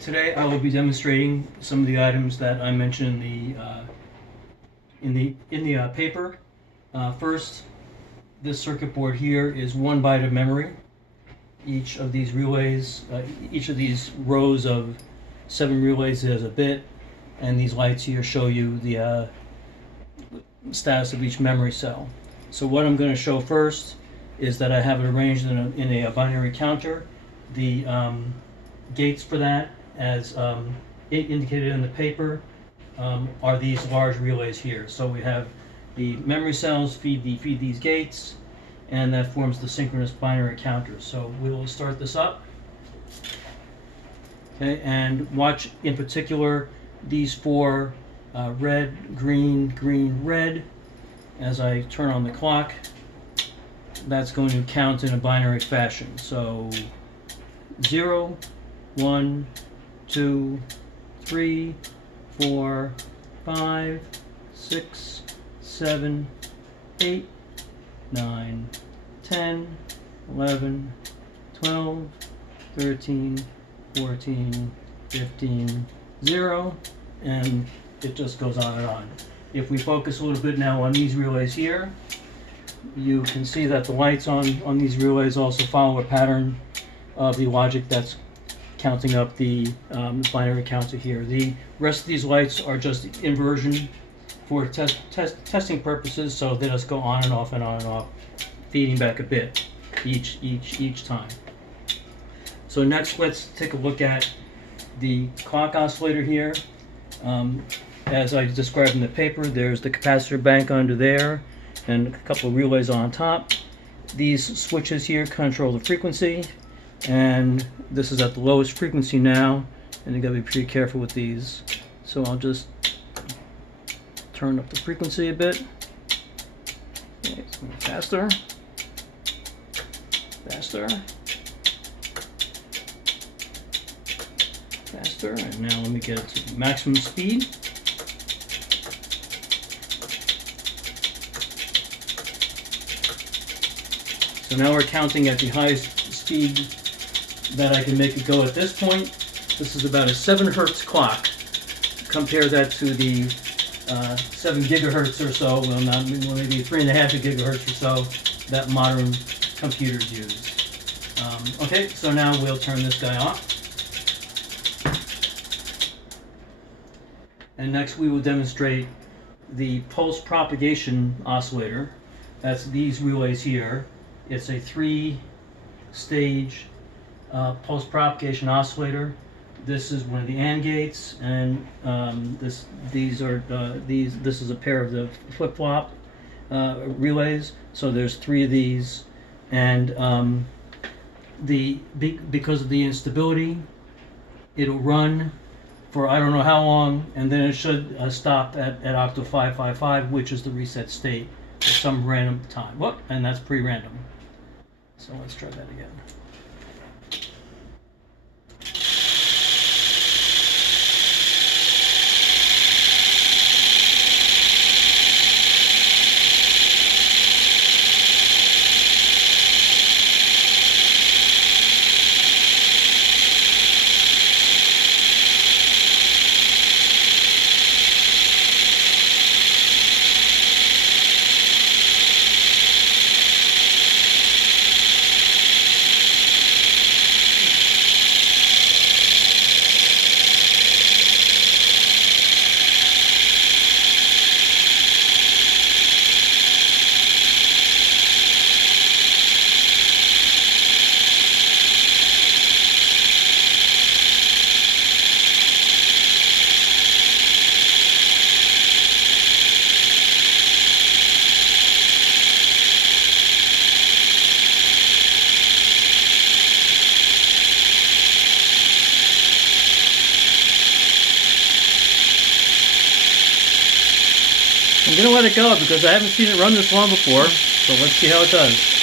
Today I will be demonstrating some of the items that I mentioned in the paper. First, this circuit board here is 1 byte of memory. Each of these relays, each of these rows of 7 relays has a bit, and these lights here show you the status of each memory cell. So what I'm going to show first is that I have it arranged in a binary counter. The gates for that, as indicated in the paper, are these large relays here. So we have the memory cells feed these gates, and that forms the synchronous binary counter. So we will start this up. Okay, and watch in particular these 4 red, green, green, red. As I turn on the clock, that's going to count in a binary fashion. So 0, 1, 2, 3, 4, 5, 6, 7, 8, 9, 10, 11, 12, 13, 14, 15, 0, and it just goes on and on. If we focus a little bit now on these relays here, you can see that the lights on these relays also follow a pattern of the logic that's counting up the binary counter here. The rest of these lights are just inversion for testing purposes, so they just go on and off and on and off, feeding back a bit each time. So next, let's take a look at the clock oscillator here. As I described in the paper, there's the capacitor bank under there and a couple of relays on top. These switches here control the frequency, and this is at the lowest frequency now, and you gotta be pretty careful with these. So I'll just turn up the frequency a bit. Okay, it's going faster, faster, faster, and now let me get it to maximum speed. So now we're counting at the highest speed that I can make it go at this point. This is about a 7 hertz clock. Compare that to the 7 gigahertz or so, well, maybe 3.5 gigahertz or so that modern computers use. Okay, so now we'll turn this guy off. And next we will demonstrate the pulse propagation oscillator. That's these relays here. It's a 3-stage pulse propagation oscillator. This is one of the AND gates, and this is a pair of the flip-flop relays. So there's 3 of these, and because of the instability, it'll run for I don't know how long, and then it should stop at octal 555, which is the reset state at some random time. Whoop, and that's pre-random. So let's try that again. I'm going to let it go because I haven't seen it run this long before, so let's see how it does.